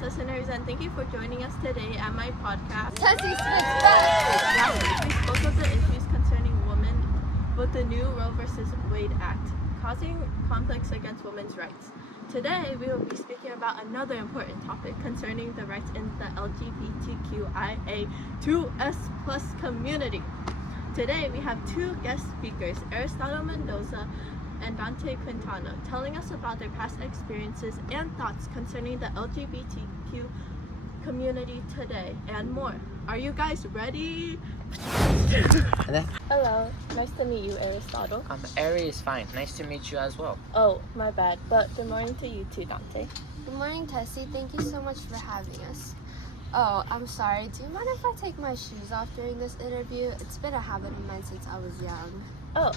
listeners, and thank you for joining us today at my podcast. Tessie Smith's back! Last week, we spoke of the issues concerning women with the new Roe vs. Wade Act, causing conflicts against women's rights. Today, we will be speaking about another important topic concerning the rights in the LGBTQIA2S+ community. Today, we have two guest speakers, Aristotle Mendoza and Dante Quintana, telling us about their past experiences and thoughts concerning the LGBTQ community today and more. Are you guys ready? Hello, nice to meet you, Aristotle. Ari is fine. Nice to meet you as well. Oh, my bad, but good morning to you too, Dante. Good morning, Tessie. Thank you so much for having us. Oh, I'm sorry. Do you mind if I take my shoes off during this interview? It's been a habit of mine since I was young. Oh,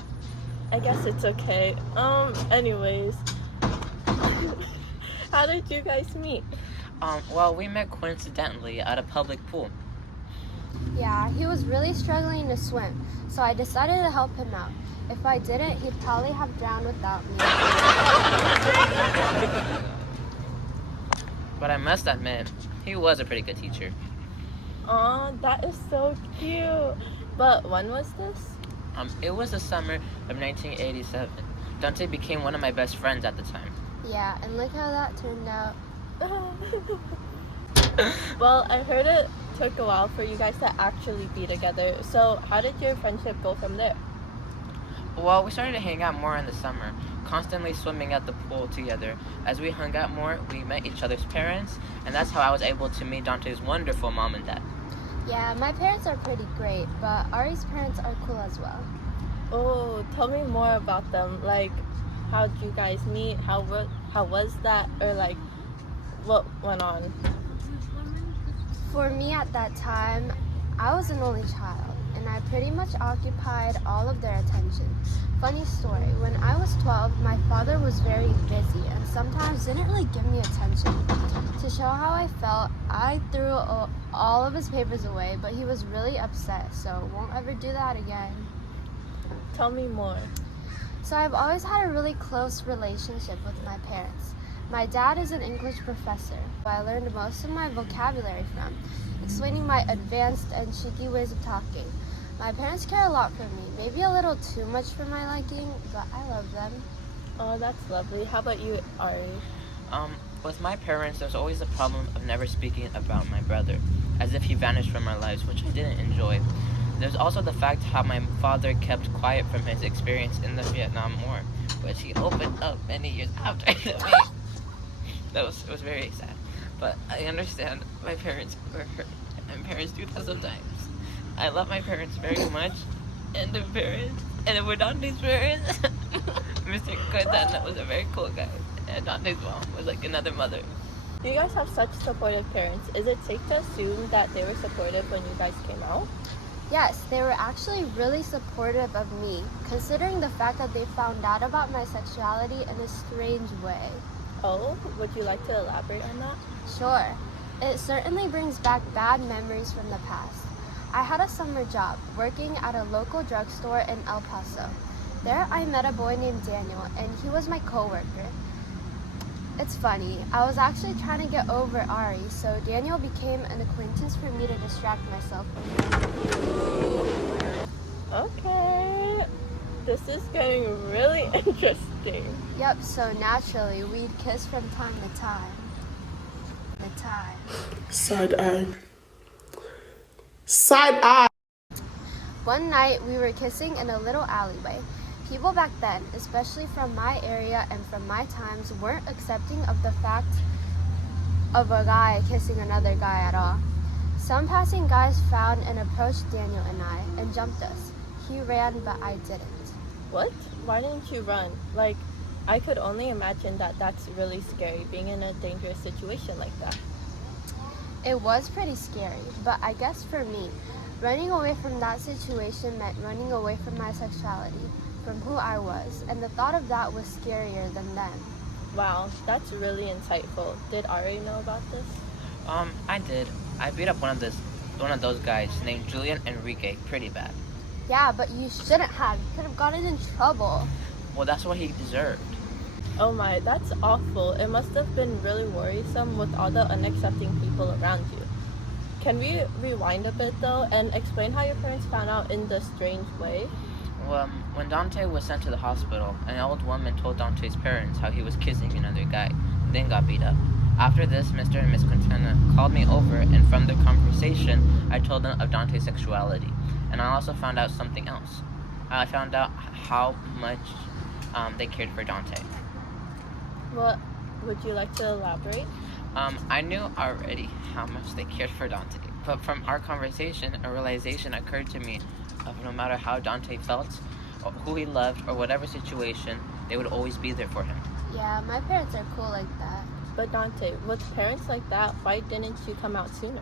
I guess it's okay. Anyways, how did you guys meet? Well, we met coincidentally at a public pool. Yeah, he was really struggling to swim, so I decided to help him out. If I didn't, he'd probably have drowned without me. But I must admit, he was a pretty good teacher. Aw, that is so cute. But when was this? It was the summer of 1987. Dante became one of my best friends at the time. Yeah, and look how that turned out. Well, I heard it took a while for you guys to actually be together. So how did your friendship go from there? Well, we started to hang out more in the summer, constantly swimming at the pool together. As we hung out more, we met each other's parents, and that's how I was able to meet Dante's wonderful mom and dad. Yeah, my parents are pretty great, but Ari's parents are cool as well. Oh, tell me more about them. Like, how did you guys meet? How was that? Or like, what went on? For me at that time, I was an only child, and I pretty much occupied all of their attention. Funny story, when I was 12, my father was very busy and sometimes didn't really give me attention. To show how I felt, I threw all of his papers away, but he was really upset, so won't ever do that again. Tell me more. So I've always had a really close relationship with my parents. My dad is an English professor, who I learned most of my vocabulary from, explaining my advanced and cheeky ways of talking. My parents care a lot for me, maybe a little too much for my liking, but I love them. Oh, that's lovely. How about you, Ari? With my parents, there's always the problem of never speaking about my brother, as if he vanished from our lives, which I didn't enjoy. There's also the fact how my father kept quiet from his experience in the Vietnam War, which he opened up many years after me. It was very sad, but I understand my parents were hurt, and parents do that sometimes. I love my parents very much, and the parents, and we're Dante's parents. Mr. Quintana was a very cool guy, and Dante's mom was like another mother. You guys have such supportive parents. Is it safe to assume that they were supportive when you guys came out? Yes, they were actually really supportive of me, considering the fact that they found out about my sexuality in a strange way. Oh, would you like to elaborate on that? Sure. It certainly brings back bad memories from the past. I had a summer job working at a local drugstore in El Paso. There I met a boy named Daniel, and he was my coworker. It's funny, I was actually trying to get over Ari, so Daniel became an acquaintance for me to distract myself from him. Okay, this is getting really interesting. Yep, so naturally, we'd kiss from time to time. Side eye. Side eye. One night, we were kissing in a little alleyway. People back then, especially from my area and from my times, weren't accepting of the fact of a guy kissing another guy at all. Some passing guys found and approached Daniel and I and jumped us. He ran, but I didn't. What? Why didn't you run? Like, I could only imagine that that's really scary, being in a dangerous situation like that. It was pretty scary, but I guess for me, running away from that situation meant running away from my sexuality, from who I was, and the thought of that was scarier than then. Wow, that's really insightful. Did Ari know about this? I did. I beat up one of those guys named Julian Enrique pretty bad. Yeah, but you shouldn't have. You could have gotten in trouble. Well, that's what he deserved. Oh my, that's awful. It must have been really worrisome with all the unaccepting people around you. Can we rewind a bit though and explain how your parents found out in this strange way? Well, when Dante was sent to the hospital, an old woman told Dante's parents how he was kissing another guy, then got beat up. After this, Mr. and Miss Quintana called me over, and from the conversation, I told them of Dante's sexuality. And I also found out something else. I found out how much they cared for Dante. What would you like to elaborate? I knew already how much they cared for Dante, but from our conversation, a realization occurred to me of no matter how Dante felt, or who he loved, or whatever situation, they would always be there for him. Yeah, my parents are cool like that. But Dante, with parents like that, why didn't you come out sooner?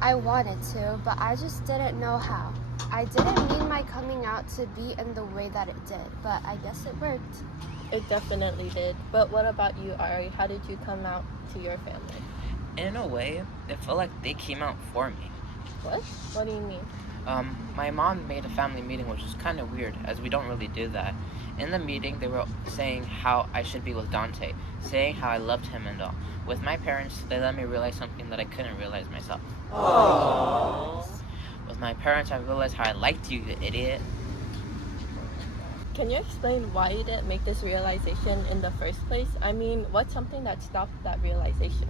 I wanted to, but I just didn't know how. I didn't mean my coming out to be in the way that it did, but I guess it worked. It definitely did. But what about you, Ari? How did you come out to your family? In a way, it felt like they came out for me. What? What do you mean? My mom made a family meeting, which was kind of weird, as we don't really do that. In the meeting, they were saying how I should be with Dante, saying how I loved him and all. With my parents, they let me realize something that I couldn't realize myself. Aww. With my parents, I realized how I liked you, you idiot. Can you explain why you didn't make this realization in the first place? I mean, what's something that stopped that realization?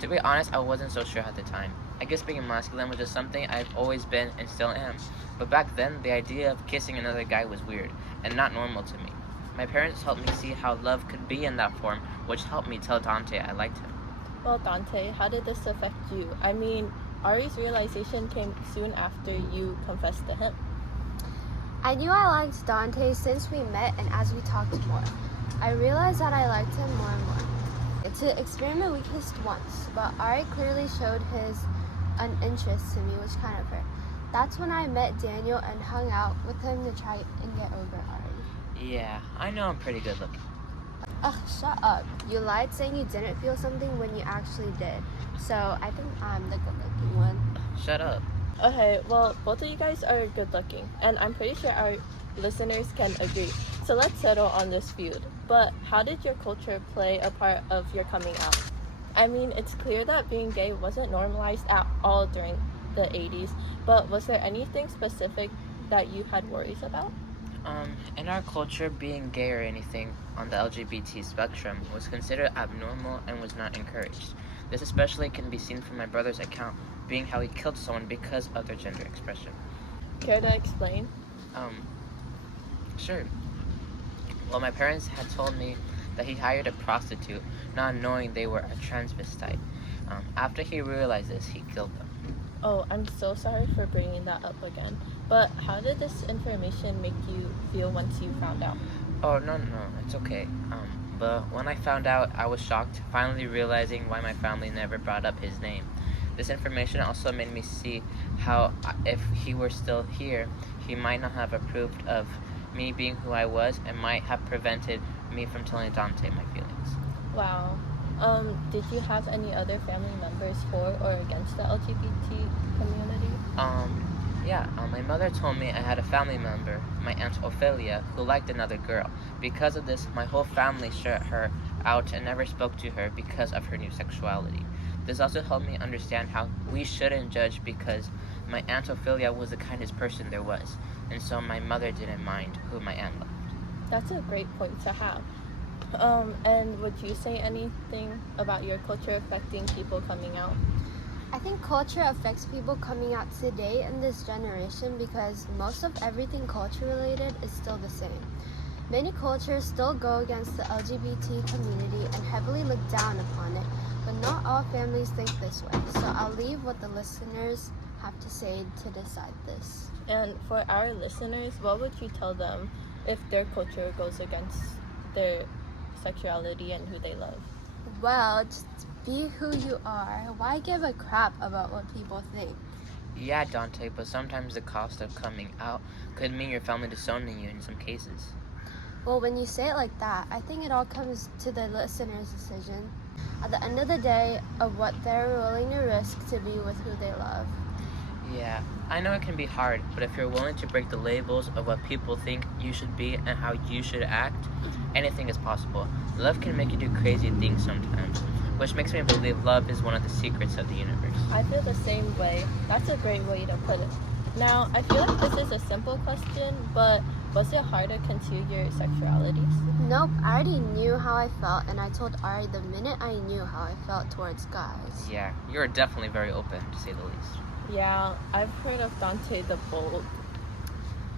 To be honest, I wasn't so sure at the time. I guess being masculine was just something I've always been and still am. But back then, the idea of kissing another guy was weird and not normal to me. My parents helped me see how love could be in that form, which helped me tell Dante I liked him. Well, Dante, how did this affect you? I mean, Ari's realization came soon after you confessed to him. I knew I liked Dante since we met and as we talked more. I realized that I liked him more and more. To experiment, we kissed once, but Ari clearly showed his uninterest to me, which kind of hurt. That's when I met Daniel and hung out with him to try and get over Ari. Yeah, I know I'm pretty good looking. Ugh, shut up. You lied saying you didn't feel something when you actually did. So I think I'm the good looking one. Shut up. Okay, well, both of you guys are good looking, and I'm pretty sure our listeners can agree. So let's settle on this feud. But how did your culture play a part of your coming out? I mean, it's clear that being gay wasn't normalized at all during the 80s, but was there anything specific that you had worries about? In our culture, being gay or anything on the LGBT spectrum was considered abnormal and was not encouraged. This especially can be seen from my brother's account, being how he killed someone because of their gender expression. Care to explain? Sure. Well, my parents had told me that he hired a prostitute, not knowing they were a transvestite. After he realized this, he killed them. Oh, I'm so sorry for bringing that up again. But how did this information make you feel once you found out? Oh, no, it's okay. But when I found out, I was shocked, finally realizing why my family never brought up his name. This information also made me see how, if he were still here, he might not have approved of me being who I was and might have prevented me from telling Dante my feelings. Wow. Did you have any other family members for or against the LGBT community? My mother told me I had a family member, my Aunt Ophelia, who liked another girl. Because of this, my whole family shut her out and never spoke to her because of her new sexuality. This also helped me understand how we shouldn't judge because my Aunt Ophelia was the kindest person there was, and so my mother didn't mind who my aunt loved. That's a great point to have. And would you say anything about your culture affecting people coming out? I think culture affects people coming out today in this generation because most of everything culture related is still the same. Many cultures still go against the LGBT community and heavily look down upon it, but not all families think this way. So I'll leave what the listeners have to say to decide this. And for our listeners, what would you tell them if their culture goes against their sexuality and who they love? Well, just be who you are. Why give a crap about what people think? Yeah, Dante, but sometimes the cost of coming out could mean your family disowning you in some cases. Well, when you say it like that, I think it all comes to the listener's decision. At the end of the day, of what they're willing to risk to be with who they love. Yeah, I know it can be hard, but if you're willing to break the labels of what people think you should be and how you should act, anything is possible. Love can make you do crazy things sometimes, which makes me believe love is one of the secrets of the universe. I feel the same way. That's a great way to put it. Now, I feel like this is a simple question, but was it hard to conceal your sexualities? Nope, I already knew how I felt, and I told Ari the minute I knew how I felt towards guys. Yeah, you're definitely very open, to say the least. Yeah, I've heard of Dante the Bold.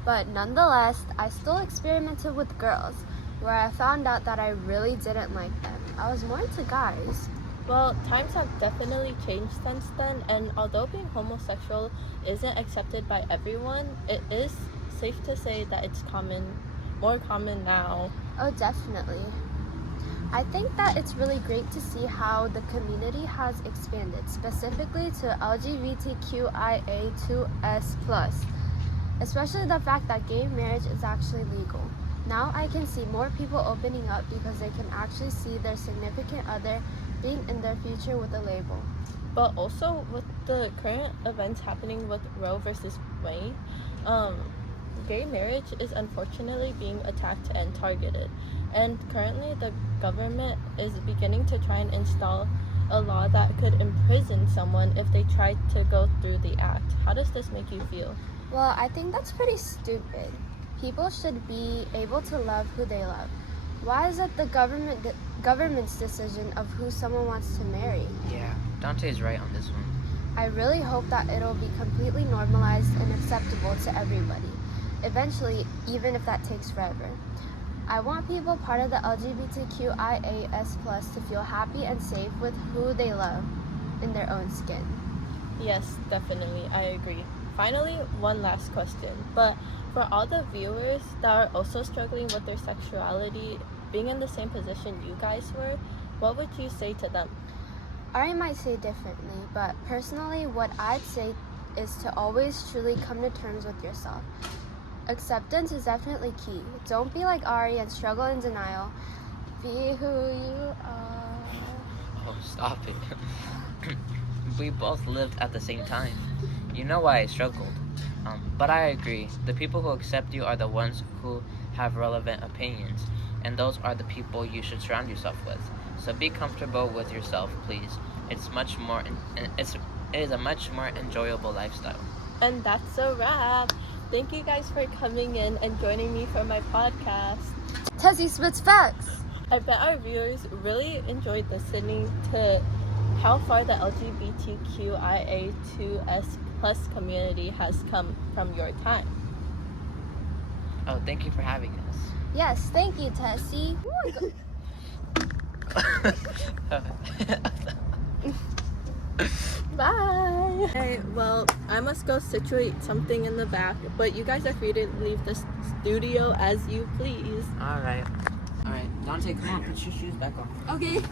But nonetheless, I still experimented with girls, where I found out that I really didn't like them. I was more into guys. Well, times have definitely changed since then, and although being homosexual isn't accepted by everyone, it is safe to say that it's more common now. Oh, definitely. I think that it's really great to see how the community has expanded, specifically to LGBTQIA2S+, especially the fact that gay marriage is actually legal. Now I can see more people opening up because they can actually see their significant other being in their future with a label. But also with the current events happening with Roe versus Wade, gay marriage is unfortunately being attacked and targeted. And currently the government is beginning to try and install a law that could imprison someone if they try to go through the act. How does this make you feel? Well, I think that's pretty stupid. People should be able to love who they love. Why is it the government's decision of who someone wants to marry? Yeah, Dante is right on this one. I really hope that it'll be completely normalized and acceptable to everybody. Eventually, even if that takes forever. I want people part of the LGBTQIAS+ to feel happy and safe with who they love in their own skin. Yes, definitely, I agree. Finally, one last question. But for all the viewers that are also struggling with their sexuality, being in the same position you guys were, what would you say to them? Ari might say differently, but personally, what I'd say is to always truly come to terms with yourself. Acceptance is definitely key. Don't be like Ari and struggle in denial. Be who you are. Oh, stop it. We both lived at the same time. You know why I struggled. But I agree. The people who accept you are the ones who have relevant opinions, and those are the people you should surround yourself with. So be comfortable with yourself, please. It is a much more enjoyable lifestyle. And that's a wrap. Thank you guys for coming in and joining me for my podcast. Tessie spits facts. I bet our viewers really enjoyed listening to how far the LGBTQIA2S+ community has come from your time. Oh, thank you for having us. Yes, thank you, Tessie. Bye! Okay, well, I must go situate something in the back, but you guys are free to leave the studio as you please. Alright, Dante, come on, put your shoes back on. Okay.